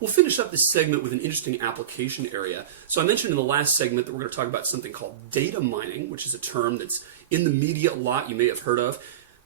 we'll finish up this segment with an interesting application area. So I mentioned in the last segment that we're going to talk about something called data mining, which is a term that's in the media a lot, you may have heard of.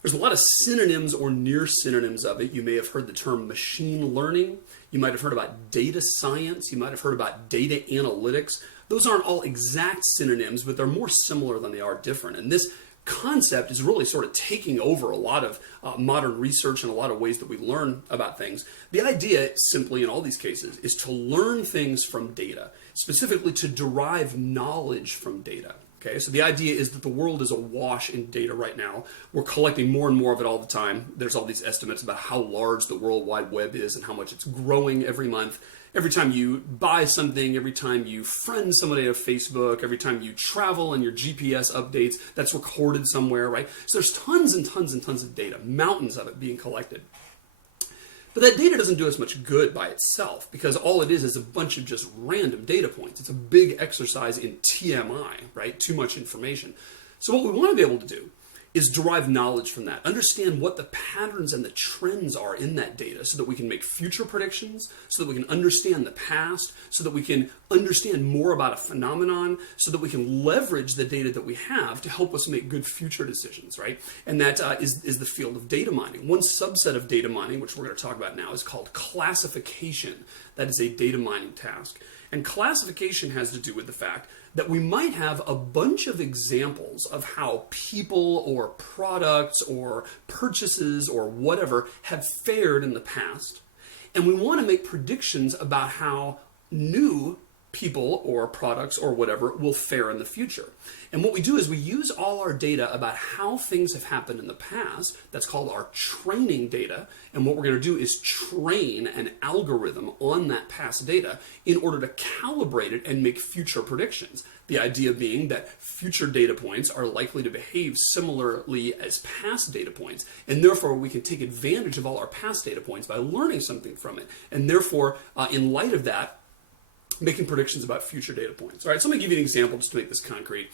There's a lot of synonyms or near synonyms of it. You may have heard the term machine learning. You might have heard about data science. You might have heard about data analytics. Those aren't all exact synonyms, but they're more similar than they are different. And this concept is really sort of taking over a lot of modern research and a lot of ways that we learn about things. The idea, simply in all these cases, is to learn things from data, specifically to derive knowledge from data. Okay, so the idea is that the world is awash in data right now. We're collecting more and more of it all the time. There's all these estimates about how large the World Wide Web is and how much it's growing every month. Every time you buy something, every time you friend somebody on Facebook, every time you travel and your GPS updates, that's recorded somewhere, right? So there's tons and tons and tons of data, mountains of it being collected. But that data doesn't do us much good by itself, because all it is a bunch of just random data points. It's a big exercise in TMI, right? Too much information. So what we want to be able to do is derive knowledge from that, understand what the patterns and the trends are in that data so that we can make future predictions, so that we can understand the past, so that we can understand more about a phenomenon, so that we can leverage the data that we have to help us make good future decisions, right? And that is the field of data mining. One subset of data mining, which we're going to talk about now, is called classification. That is a data mining task. And classification has to do with the fact that we might have a bunch of examples of how people or products or purchases or whatever have fared in the past. And we want to make predictions about how new people or products or whatever will fare in the future. And what we do is we use all our data about how things have happened in the past. That's called our training data. And what we're going to do is train an algorithm on that past data in order to calibrate it and make future predictions. The idea being that future data points are likely to behave similarly as past data points, and therefore we can take advantage of all our past data points by learning something from it. And therefore, in light of that, making predictions about future data points. All right, so I'm going to give you an example just to make this concrete.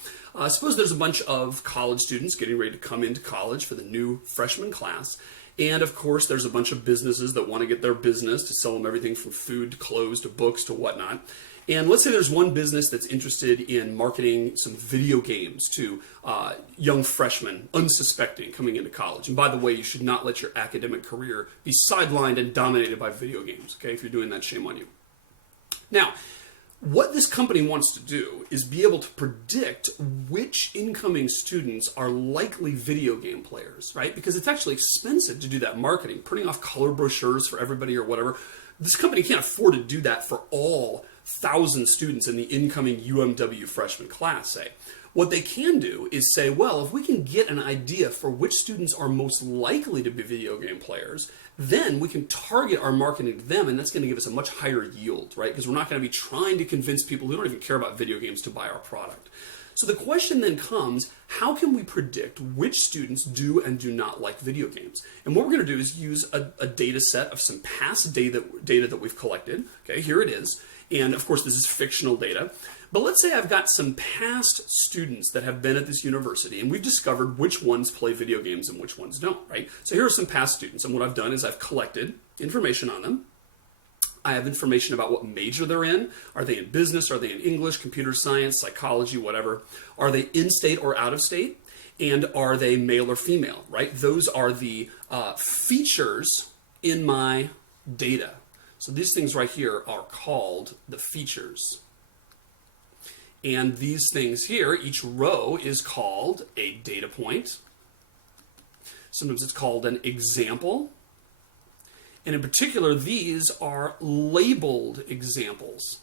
Suppose there's a bunch of college students getting ready to come into college for the new freshman class. And of course, there's a bunch of businesses that want to get their business to sell them everything from food to clothes to books to whatnot. And let's say there's one business that's interested in marketing some video games to young freshmen, unsuspecting, coming into college. And by the way, you should not let your academic career be sidelined and dominated by video games. Okay, if you're doing that, shame on you. Now, what this company wants to do is be able to predict which incoming students are likely video game players, right? Because it's actually expensive to do that marketing, printing off color brochures for everybody or whatever. This company can't afford to do that for all 1,000 students in the incoming UMW freshman class, say. What they can do is say, well, if we can get an idea for which students are most likely to be video game players, then we can target our marketing to them, and that's going to give us a much higher yield, right? Because we're not going to be trying to convince people who don't even care about video games to buy our product. So the question then comes, how can we predict which students do and do not like video games? And what we're going to do is use a data set of some past data that we've collected. Okay, here it is. And of course, this is fictional data. But let's say I've got some past students that have been at this university, and we've discovered which ones play video games and which ones don't, right? So here are some past students, and what I've done is I've collected information on them. I have information about what major they're in. Are they in business? Are they in English, computer science, psychology, whatever? Are they in-state or out-of-state? And are they male or female, right? Those are the features in my data. So these things right here are called the features. And these things here, each row is called a data point. Sometimes it's called an example. And in particular, these are labeled examples.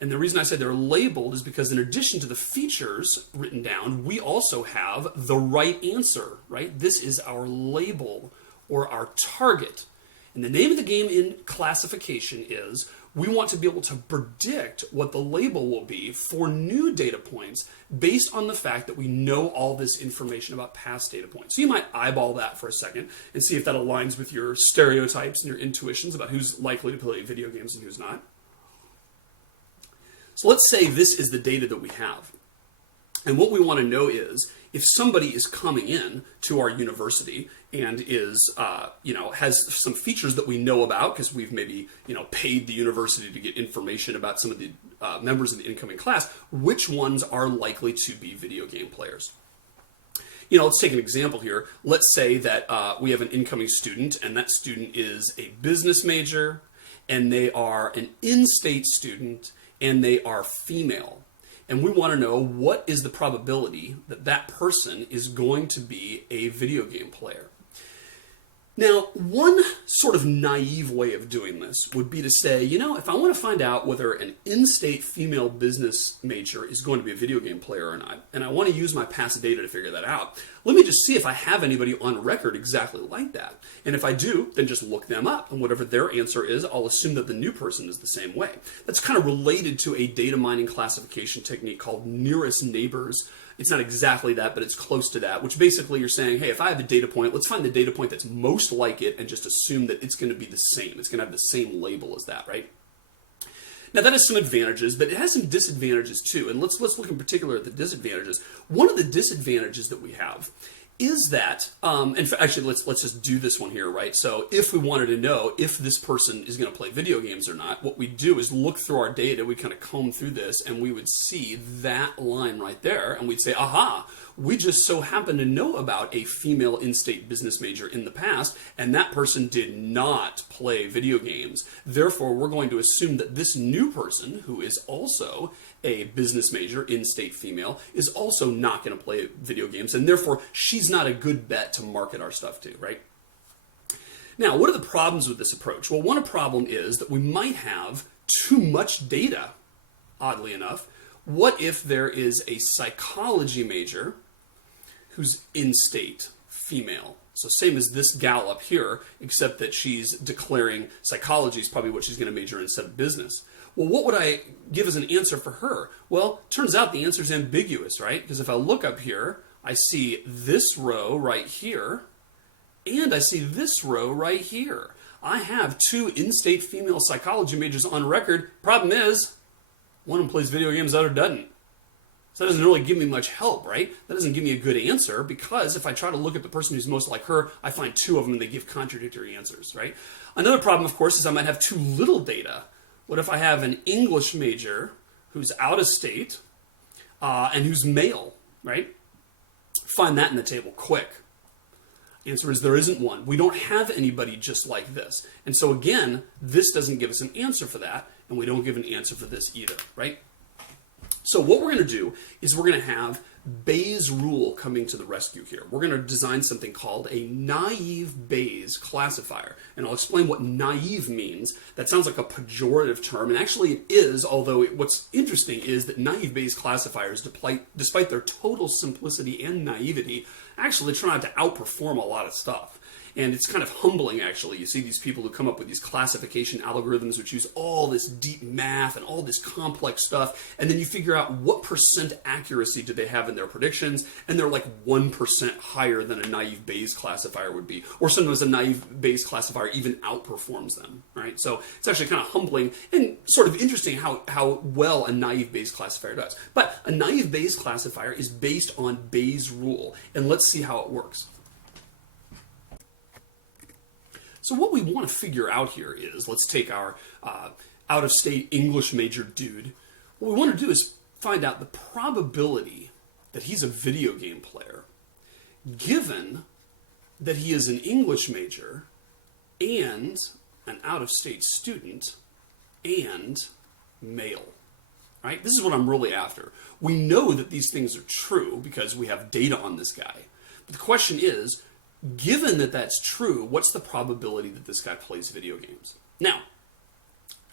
And the reason I say they're labeled is because in addition to the features written down, we also have the right answer, right? This is our label or our target. And the name of the game in classification is we want to be able to predict what the label will be for new data points based on the fact that we know all this information about past data points. So you might eyeball that for a second and see if that aligns with your stereotypes and your intuitions about who's likely to play video games and who's not. So let's say this is the data that we have. And what we want to know is if somebody is coming in to our university and is, has some features that we know about because we've maybe, paid the university to get information about some of the members of the incoming class, which ones are likely to be video game players. Let's take an example here. Let's say that we have an incoming student, and that student is a business major, and they are an in-state student, and they are female. And we want to know what is the probability that that person is going to be a video game player. Now, one sort of naive way of doing this would be to say, if I want to find out whether an in-state female business major is going to be a video game player or not, and I want to use my past data to figure that out, let me just see if I have anybody on record exactly like that. And if I do, then just look them up. And whatever their answer is, I'll assume that the new person is the same way. That's kind of related to a data mining classification technique called nearest neighbors. It's not exactly that, but it's close to that, which basically you're saying, hey, if I have a data point, let's find the data point that's most like it and just assume that it's going to be the same. It's going to have the same label as that, right? Now, that has some advantages, but it has some disadvantages too. And let's look in particular at the disadvantages. One of the disadvantages that we have is that, actually, let's just do this one here, right? So if we wanted to know if this person is going to play video games or not, what we do is look through our data, we kind of comb through this, and we would see that line right there, and we'd say, aha, we just so happen to know about a female in-state business major in the past, and that person did not play video games. Therefore, we're going to assume that this new person, who is also a business major, in-state female, is also not going to play video games, and therefore she's not a good bet to market our stuff to, right? Now, what are the problems with this approach? Well, one problem is that we might have too much data, oddly enough. What if there is a psychology major who's in-state female? So same as this gal up here, except that she's declaring psychology is probably what she's going to major in instead of business. Well, what would I give as an answer for her? Well, turns out the answer is ambiguous, right? Because if I look up here, I see this row right here, and I see this row right here. I have two in-state female psychology majors on record. Problem is, one of them plays video games, the other doesn't. So that doesn't really give me much help, right? That doesn't give me a good answer, because if I try to look at the person who's most like her, I find two of them and they give contradictory answers, right? Another problem, of course, is I might have too little data. What if I have an English major who's out of state and who's male, right? Find that in the table quick. The answer is there isn't one. We don't have anybody just like this. And so again, this doesn't give us an answer for that, and we don't give an answer for this either, right? So what we're going to do is we're going to have Bayes' rule coming to the rescue here. We're going to design something called a naive Bayes classifier. And I'll explain what naive means. That sounds like a pejorative term, and actually it is, although what's interesting is that naive Bayes classifiers, despite their total simplicity and naivety, actually try to outperform a lot of stuff. And it's kind of humbling, actually. You see these people who come up with these classification algorithms which use all this deep math and all this complex stuff, and then you figure out what percent accuracy do they have in their predictions, and they're like 1% higher than a naive Bayes classifier would be. Or sometimes a naive Bayes classifier even outperforms them, right? So it's actually kind of humbling and sort of interesting how well a naive Bayes classifier does. But a naive Bayes classifier is based on Bayes' rule, and let's see how it works. So what we want to figure out here is, let's take our out-of-state English major dude. What we want to do is find out the probability that he's a video game player, given that he is an English major and an out-of-state student and male. Right? This is what I'm really after. We know that these things are true because we have data on this guy. But the question is, given that that's true, what's the probability that this guy plays video games? Now,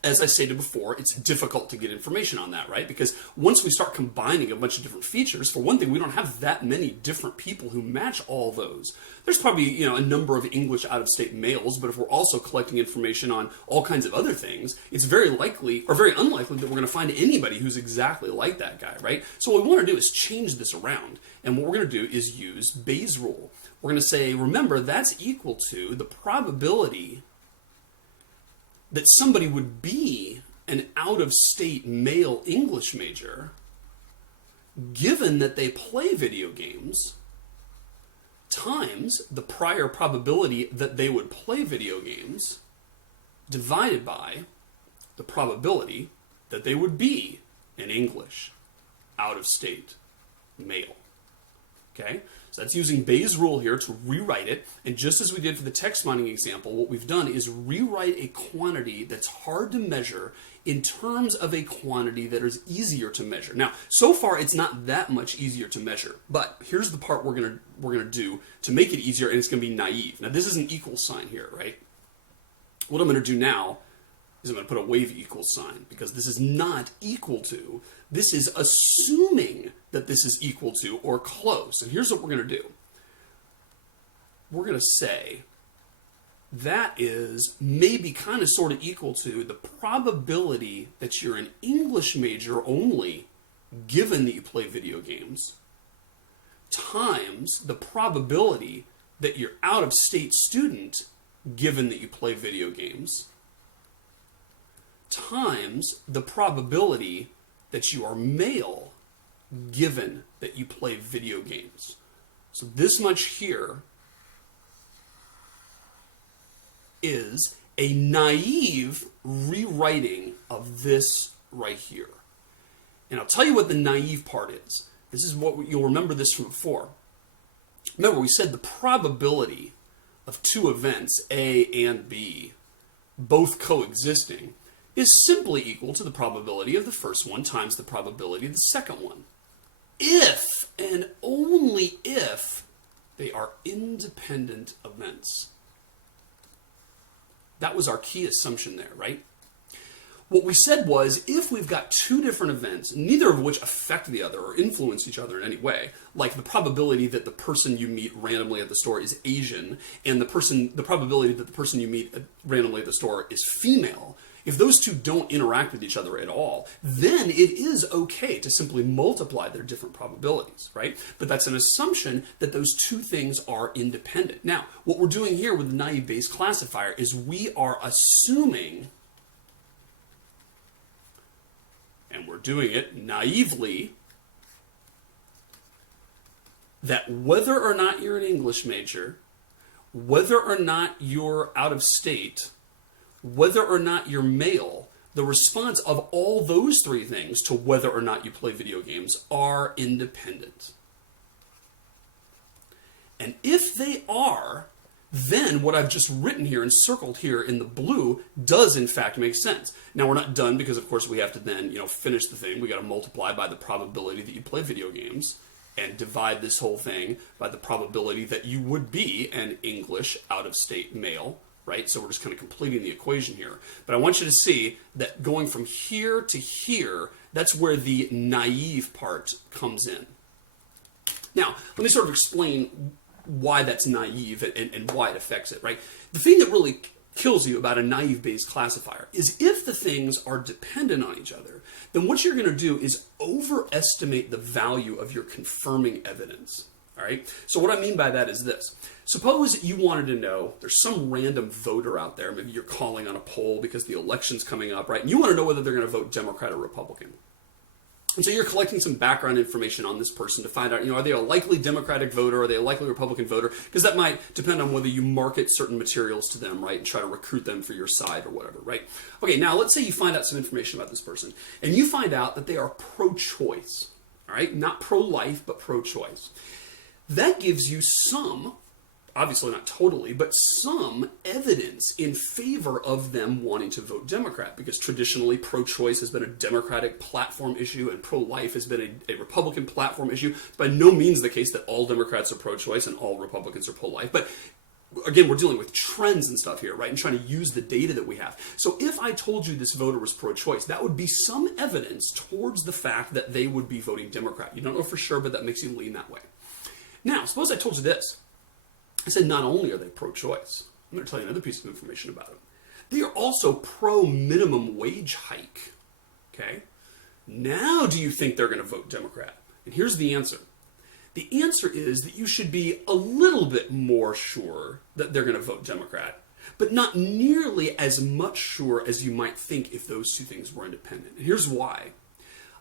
as I stated before, it's difficult to get information on that, right? Because once we start combining a bunch of different features, for one thing, we don't have that many different people who match all those. There's probably, a number of English out-of-state males, but if we're also collecting information on all kinds of other things, it's very likely, or very unlikely, that we're going to find anybody who's exactly like that guy, right? So what we want to do is change this around, and what we're going to do is use Bayes' rule. We're going to say, remember, that's equal to the probability that somebody would be an out-of-state male English major, given that they play video games, times the prior probability that they would play video games divided by the probability that they would be in English, out-of-state, male. Okay? So that's using Bayes' rule here to rewrite it. And just as we did for the text mining example, what we've done is rewrite a quantity that's hard to measure in terms of a quantity that is easier to measure. Now, so far it's not that much easier to measure, but here's the part we're gonna do to make it easier, and it's gonna be naive. Now, this is an equal sign here, right? What I'm gonna do now is I'm gonna put a wave equal sign, because this is not equal to, this is assuming that this is equal to or close. And here's what we're gonna do. We're gonna say that is maybe kind of sort of equal to the probability that you're an English major only, given that you play video games, times the probability that you're out-of-state student, given that you play video games, times the probability that you are male, given that you play video games. So this much here is a naive rewriting of this right here. And I'll tell you what the naive part is. This is what you'll remember this from before. Remember, we said the probability of two events, A and B, both coexisting, is simply equal to the probability of the first one times the probability of the second one. If and only if they are independent events. That was our key assumption there, right? What we said was, if we've got two different events, neither of which affect the other or influence each other in any way, like the probability that the person you meet randomly at the store is Asian, and the probability that the person you meet randomly at the store is female, if those two don't interact with each other at all, then it is okay to simply multiply their different probabilities, right? But that's an assumption that those two things are independent. Now, what we're doing here with the naive Bayes classifier is we are assuming, and we're doing it naively, that whether or not you're an English major, whether or not you're out of state, whether or not you're male, the response of all those three things to whether or not you play video games are independent. And if they are, then what I've just written here and circled here in the blue does in fact make sense. Now, we're not done, because of course we have to then, finish the thing. We got to multiply by the probability that you play video games and divide this whole thing by the probability that you would be an English out-of-state male, right? So we're just kind of completing the equation here. But I want you to see that going from here to here, that's where the naive part comes in. Now, let me sort of explain why that's naive and why it affects it, right? The thing that really kills you about a naive Bayes classifier is if the things are dependent on each other, then what you're going to do is overestimate the value of your confirming evidence. All right. So what I mean by that is this. Suppose you wanted to know, there's some random voter out there, maybe you're calling on a poll because the election's coming up, right? And you want to know whether they're going to vote Democrat or Republican. And so you're collecting some background information on this person to find out, are they a likely Democratic voter? Are they a likely Republican voter? Because that might depend on whether you market certain materials to them, right? And try to recruit them for your side or whatever, right? Okay, now let's say you find out some information about this person. And you find out that they are pro-choice, all right? Not pro-life, but pro-choice. That gives you some, obviously not totally, but some evidence in favor of them wanting to vote Democrat, because traditionally pro-choice has been a Democratic platform issue and pro-life has been a Republican platform issue. It's by no means the case that all Democrats are pro-choice and all Republicans are pro-life, but again, we're dealing with trends and stuff here, right? And trying to use the data that we have. So if I told you this voter was pro-choice, that would be some evidence towards the fact that they would be voting Democrat. You don't know for sure, but that makes you lean that way. Now, suppose I told you this. I said not only are they pro-choice, I'm going to tell you another piece of information about them. They are also pro-minimum wage hike. Okay? Now do you think they're going to vote Democrat? And here's the answer. The answer is that you should be a little bit more sure that they're going to vote Democrat, but not nearly as much sure as you might think if those two things were independent. And here's why.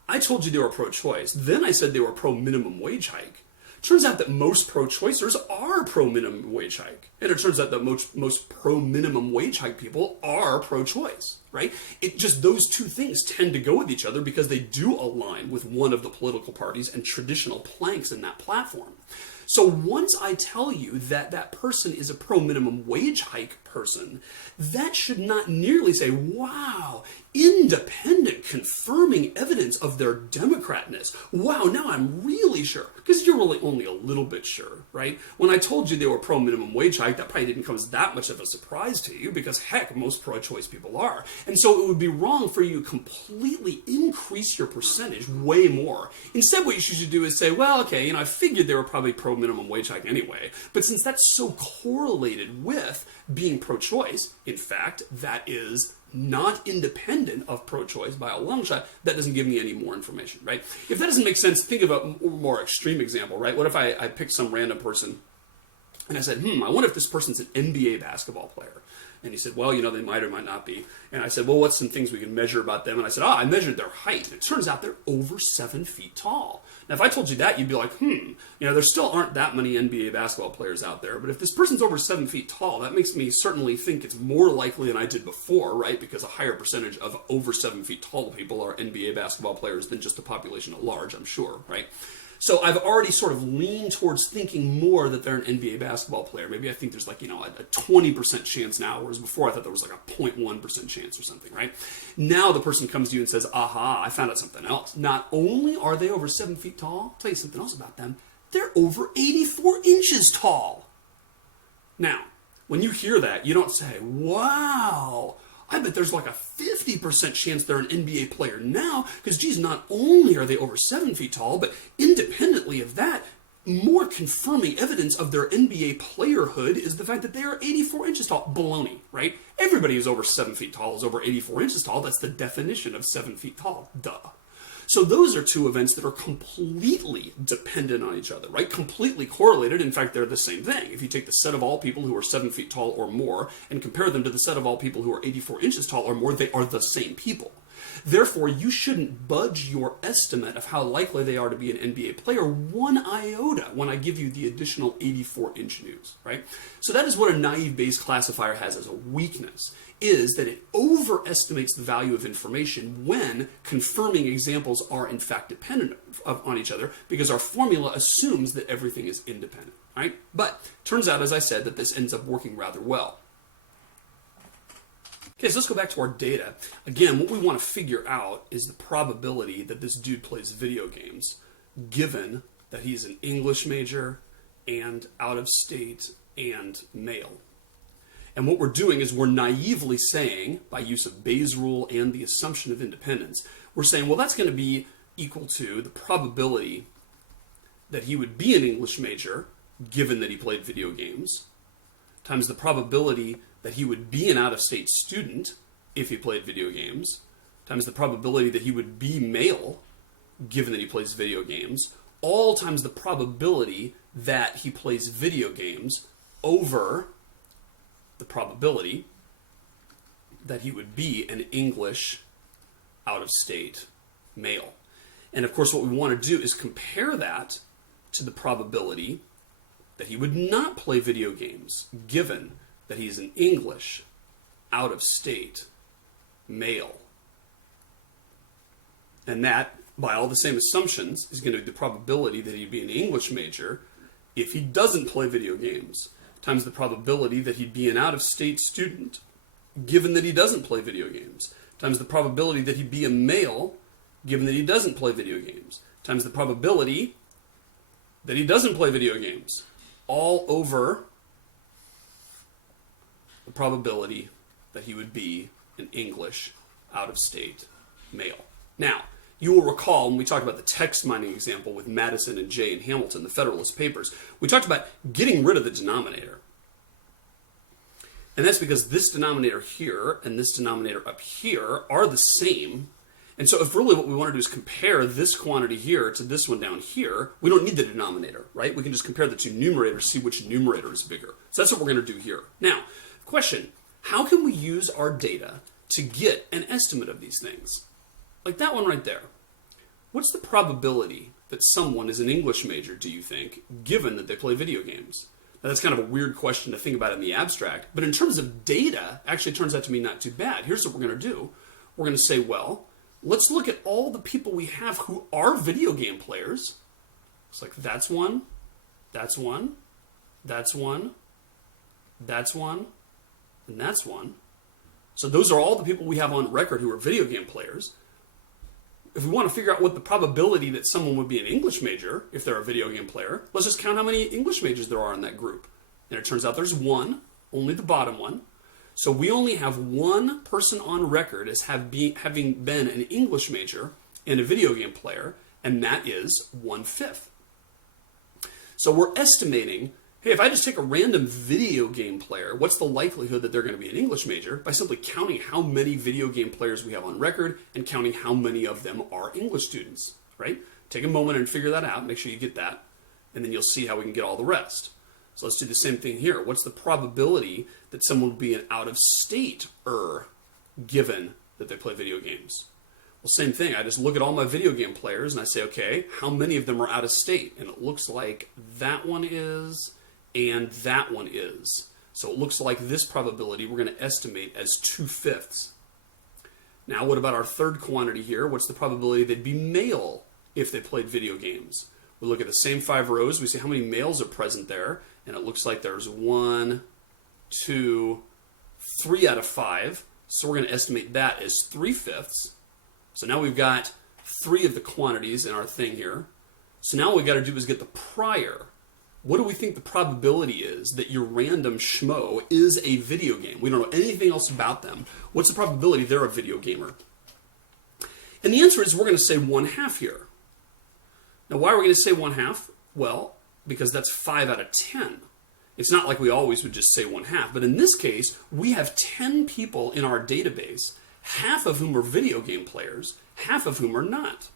I told you they were pro-choice. Then I said they were pro-minimum wage hike. Turns out that most pro-choicers are pro-minimum wage hike. And it turns out that most pro-minimum wage hike people are pro-choice, right? It just, those two things tend to go with each other because they do align with one of the political parties and traditional planks in that platform. So once I tell you that that person is a pro-minimum wage hike person, that should not nearly say, wow, independent confirming evidence of their Democratness. Wow, now I'm really sure. Because you're really only a little bit sure, right? When I told you they were pro-minimum wage hike, that probably didn't come as that much of a surprise to you because, heck, most pro-choice people are. And so it would be wrong for you to completely increase your percentage way more. Instead, what you should do is say, well, okay, I figured they were probably pro-minimum wage hike anyway. But since that's so correlated with being pro-choice, in fact, that is not independent of pro-choice by a long shot, that doesn't give me any more information, right? If that doesn't make sense, think of a more extreme example, right? What if I picked some random person and I said, I wonder if this person's an NBA basketball player. And he said, well, they might or might not be. And I said, well, what's some things we can measure about them? And I said, I measured their height. And it turns out they're over 7 feet tall. Now, if I told you that, you'd be like, there still aren't that many NBA basketball players out there. But if this person's over 7 feet tall, that makes me certainly think it's more likely than I did before, right? Because a higher percentage of over 7 feet tall people are NBA basketball players than just the population at large, I'm sure, right? So I've already sort of leaned towards thinking more that they're an NBA basketball player. Maybe I think there's like, a 20% chance now, whereas before I thought there was like a 0.1% chance or something, right? Now the person comes to you and says, aha, I found out something else. Not only are they over 7 feet tall, I'll tell you something else about them, they're over 84 inches tall. Now, when you hear that, you don't say, wow, I bet there's like a 50% chance they're an NBA player now, because geez, not only are they over 7 feet tall, but independently of that, more confirming evidence of their NBA playerhood is the fact that they are 84 inches tall. Baloney, right? Everybody who's over 7 feet tall is over 84 inches tall. That's the definition of 7 feet tall. Duh. So those are two events that are completely dependent on each other, right? Completely correlated. In fact, they're the same thing. If you take the set of all people who are 7 feet tall or more and compare them to the set of all people who are 84 inches tall or more, they are the same people. Therefore, you shouldn't budge your estimate of how likely they are to be an NBA player one iota when I give you the additional 84-inch news, right? So that is what a naive-based classifier has as a weakness, is that it overestimates the value of information when confirming examples are in fact dependent on each other, because our formula assumes that everything is independent, right? But turns out, as I said, that this ends up working rather well. Okay, so let's go back to our data. Again, what we want to figure out is the probability that this dude plays video games, given that he's an English major and out of state and male. And what we're doing is we're naively saying, by use of Bayes' rule and the assumption of independence, we're saying, well, that's going to be equal to the probability that he would be an English major, given that he played video games, times the probability that he would be an out-of-state student if he played video games, times the probability that he would be male, given that he plays video games, all times the probability that he plays video games over the probability that he would be an English out-of-state male. And of course, what we want to do is compare that to the probability that he would not play video games, given that he's an English, out-of-state, male. And that, by all the same assumptions, is going to be the probability that he'd be an English major if he doesn't play video games, times the probability that he'd be an out-of-state student, given that he doesn't play video games, times the probability that he'd be a male, given that he doesn't play video games, times the probability that he doesn't play video games, all over the probability that he would be an English, out-of-state male. Now, you will recall when we talked about the text mining example with Madison and Jay and Hamilton, the Federalist Papers, we talked about getting rid of the denominator. And that's because this denominator here and this denominator up here are the same. And so if really what we want to do is compare this quantity here to this one down here, we don't need the denominator, right? We can just compare the two numerators, see which numerator is bigger. So that's what we're going to do here. Now, question, how can we use our data to get an estimate of these things? Like that one right there. What's the probability that someone is an English major, do you think, given that they play video games? Now, that's kind of a weird question to think about in the abstract, but in terms of data, actually turns out to be not too bad. Here's what we're going to do. We're going to say, well, let's look at all the people we have who are video game players. It's like that's one, that's one, that's one, that's one, and that's one. So those are all the people we have on record who are video game players. If we want to figure out what the probability that someone would be an English major if they're a video game player, let's just count how many English majors there are in that group. And it turns out there's one, only the bottom one. So we only have one person on record as having been an English major and a video game player, and that is 1/5. So we're estimating, hey, if I just take a random video game player, what's the likelihood that they're going to be an English major by simply counting how many video game players we have on record and counting how many of them are English students, right? Take a moment and figure that out. Make sure you get that, and then you'll see how we can get all the rest. So let's do the same thing here. What's the probability that someone will be an out-of-state-er given that they play video games? Well, same thing. I just look at all my video game players and I say, okay, how many of them are out of state? And it looks like that one is, and that one is. So it looks like this probability we're going to estimate as 2/5. Now, what about our third quantity here? What's the probability they'd be male if they played video games? We look at the same 5 rows. We see how many males are present there. And it looks like there's 1, 2, 3 out of 5. So we're going to estimate that as 3/5. So now we've got 3 of the quantities in our thing here. So now what we've got to do is get the prior. What do we think the probability is that your random schmo is a video game? We don't know anything else about them. What's the probability they're a video gamer? And the answer is we're going to say 1/2 here. Now, why are we going to say 1/2? Well, because that's 5 out of 10. It's not like we always would just say 1/2, but in this case, we have 10 people in our database, half of whom are video game players, half of whom are not.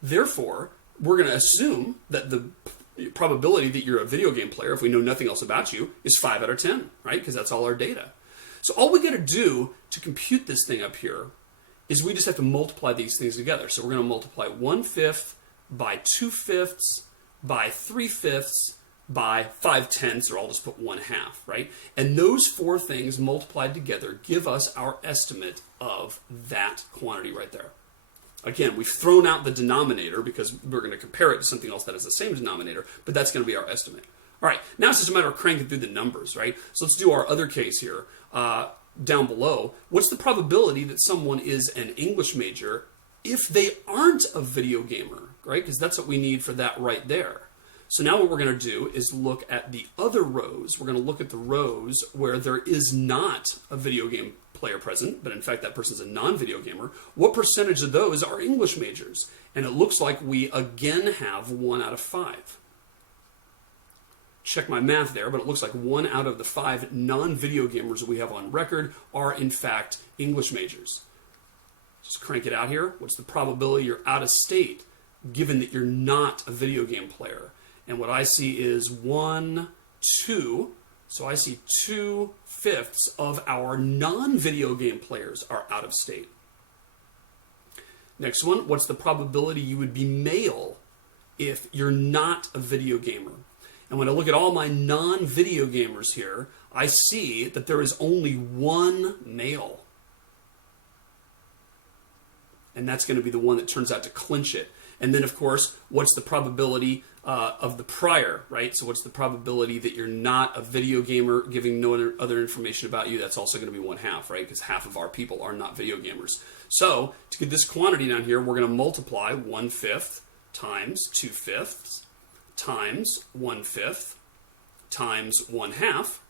Therefore, we're going to assume that the probability that you're a video game player, if we know nothing else about you, is 5 out of 10, right? Because that's all our data. So all we got to do to compute this thing up here is we just have to multiply these things together. So we're going to multiply 1/5 by 2/5 by 3/5 by 5/10, or I'll just put 1/2, right? And those 4 things multiplied together give us our estimate of that quantity right there. Again, we've thrown out the denominator because we're going to compare it to something else that has the same denominator, but that's going to be our estimate. All right, now it's just a matter of cranking through the numbers, right? So let's do our other case here. Down below, what's the probability that someone is an English major if they aren't a video gamer, right? Because that's what we need for that right there. So now what we're going to do is look at the other rows. We're going to look at the rows where there is not a video game player present, but in fact that person's a non-video gamer. What percentage of those are English majors? And it looks like we again have 1 out of 5. Check my math there, but it looks like 1 out of the 5 non-video gamers that we have on record are in fact English majors. Just crank it out here. What's the probability you're out of state given that you're not a video game player? And what I see is 1, 2. So I see 2/5 of our non-video game players are out of state. Next one, what's the probability you would be male if you're not a video gamer? And when I look at all my non-video gamers here, I see that there is only 1 male. And that's going to be the one that turns out to clinch it. And then, of course, what's the probability of the prior, right? So what's the probability that you're not a video gamer, giving no other information about you? That's also going to be 1/2, right? Because half of our people are not video gamers. So to get this quantity down here, we're going to multiply 1/5 times 2/5 times 1/5 times 1/2.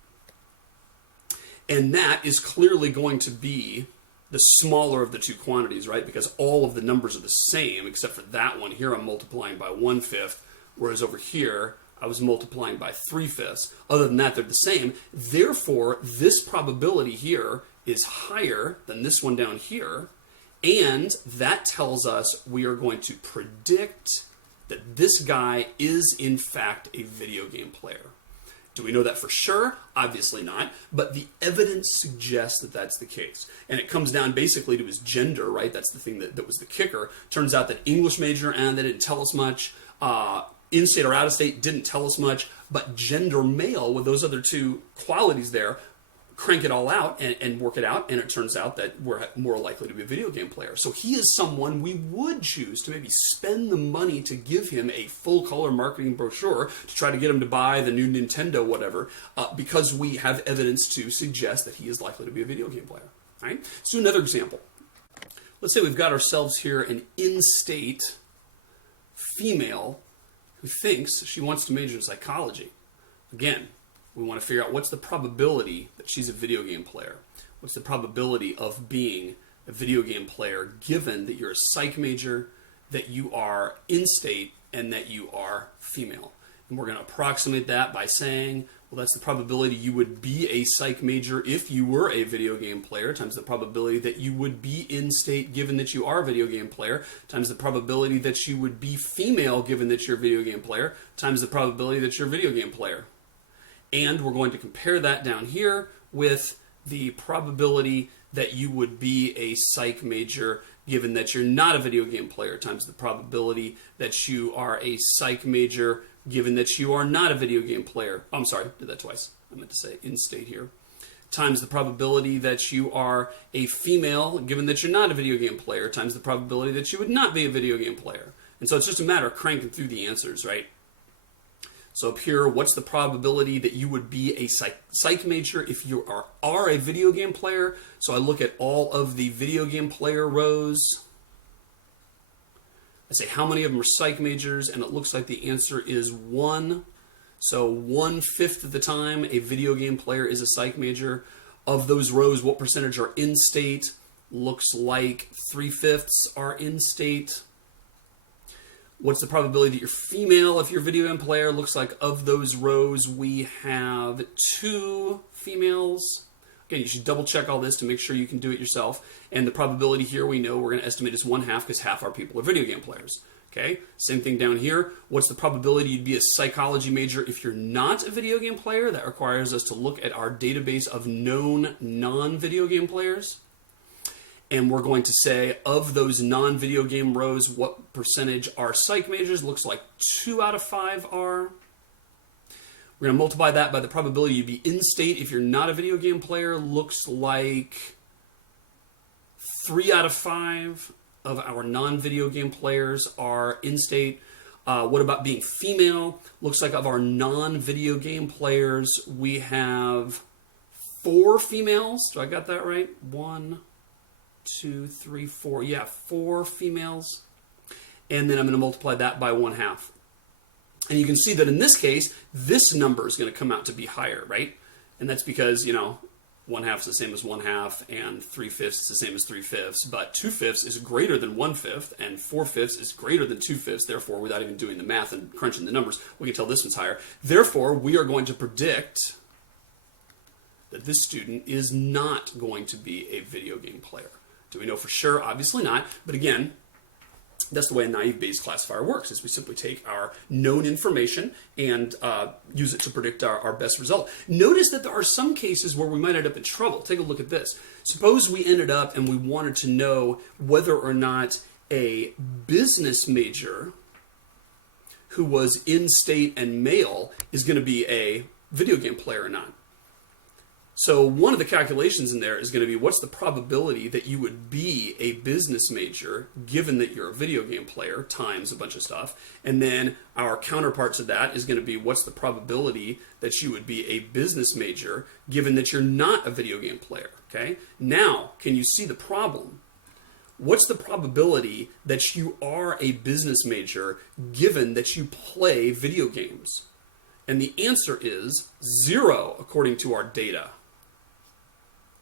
And that is clearly going to be the smaller of the 2 quantities, right? Because all of the numbers are the same, except for that one. Here I'm multiplying by 1/5, whereas over here I was multiplying by 3/5. Other than that, they're the same. Therefore, this probability here is higher than this one down here, and that tells us we are going to predict that this guy is in fact a video game player. Do we know that for sure? Obviously not, but the evidence suggests that that's the case. And it comes down basically to his gender, right? That's the thing that was the kicker. Turns out that English major, and they didn't tell us much. In-state or out-of-state didn't tell us much, but gender male with those other two qualities there, crank it all out and work it out, and it turns out that we're more likely to be a video game player. So he is someone we would choose to maybe spend the money to give him a full-color marketing brochure to try to get him to buy the new Nintendo whatever, because we have evidence to suggest that he is likely to be a video game player. All right? Let's do another example. Let's say we've got ourselves here an in-state female who thinks she wants to major in psychology. Again, we want to figure out what's the probability that she's a video game player. What's the probability of being a video game player given that you're a psych major, that you are in-state, and that you are female. And we're going to approximate that by saying, well, that's the probability you would be a psych major if you were a video game player, times the probability that you would be in-state given that you are a video game player, times the probability that you would be female given that you're a video game player, times the probability that you're a video game player. And we're going to compare that down here with the probability that you would be a psych major given that you're not a video game player, times the probability that you are a psych major given that you are not a video game player. Oh, I'm sorry, did that twice. I meant to say in-state here. Times the probability that you are a female given that you're not a video game player, times the probability that you would not be a video game player. And so it's just a matter of cranking through the answers, right? So up here, what's the probability that you would be a psych major if you are a video game player? So I look at all of the video game player rows. I say how many of them are psych majors, and it looks like the answer is 1. So 1/5 of the time a video game player is a psych major. Of those rows, what percentage are in-state? Looks like 3/5 are in-state. What's the probability that you're female if you're a video game player? Looks like of those rows we have 2 females. Again, you should double check all this to make sure you can do it yourself. And the probability here we know we're going to estimate is 1/2 because half our people are video game players. Okay, same thing down here. What's the probability you'd be a psychology major if you're not a video game player? That requires us to look at our database of known non-video game players. And we're going to say, of those non-video game rows, what percentage are psych majors? Looks like 2 out of 5 are. We're going to multiply that by the probability you'd be in-state if you're not a video game player. Looks like 3 out of 5 of our non-video game players are in-state. What about being female? Looks like of our non-video game players, we have 4 females. Do I got that right? 1, 2, 3, 4. Yeah, 4 females. And then I'm going to multiply that by 1/2. And you can see that in this case, this number is going to come out to be higher, right? And that's because, 1/2 is the same as 1/2, and 3/5 is the same as 3/5. But 2/5 is greater than 1/5, and 4/5 is greater than 2/5. Therefore, without even doing the math and crunching the numbers, we can tell this one's higher. Therefore, we are going to predict that this student is not going to be a video game player. Do we know for sure? Obviously not. But again, that's the way a naive-based classifier works, is we simply take our known information and use it to predict our best result. Notice that there are some cases where we might end up in trouble. Take a look at this. Suppose we ended up and we wanted to know whether or not a business major who was in-state and male is going to be a video game player or not. So one of the calculations in there is going to be what's the probability that you would be a business major given that you're a video game player times a bunch of stuff. And then our counterpart to that is going to be what's the probability that you would be a business major given that you're not a video game player. Okay? Now, can you see the problem? What's the probability that you are a business major given that you play video games? And the answer is 0 according to our data.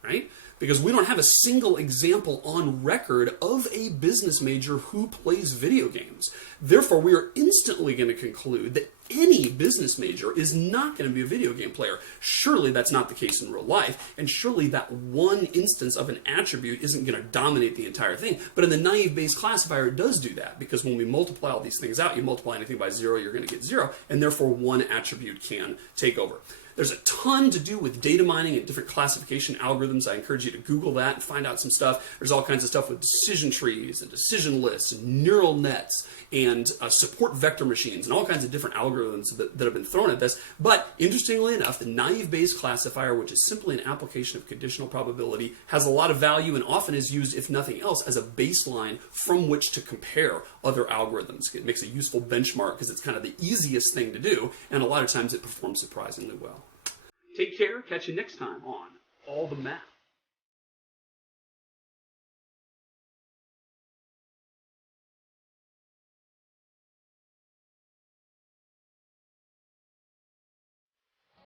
Right? Because we don't have a single example on record of a business major who plays video games. Therefore, we are instantly going to conclude that any business major is not going to be a video game player. Surely that's not the case in real life, and surely that one instance of an attribute isn't going to dominate the entire thing. But in the naive-based classifier, it does do that, because when we multiply all these things out, you multiply anything by 0, you're going to get 0, and therefore one attribute can take over. There's a ton to do with data mining and different classification algorithms. I encourage you to Google that and find out some stuff. There's all kinds of stuff with decision trees and decision lists and neural nets and support vector machines and all kinds of different algorithms that have been thrown at this. But interestingly enough, the naive-based classifier, which is simply an application of conditional probability, has a lot of value and often is used, if nothing else, as a baseline from which to compare other algorithms. It makes a useful benchmark because it's kind of the easiest thing to do, and a lot of times it performs surprisingly well. Take care. Catch you next time on All the Math.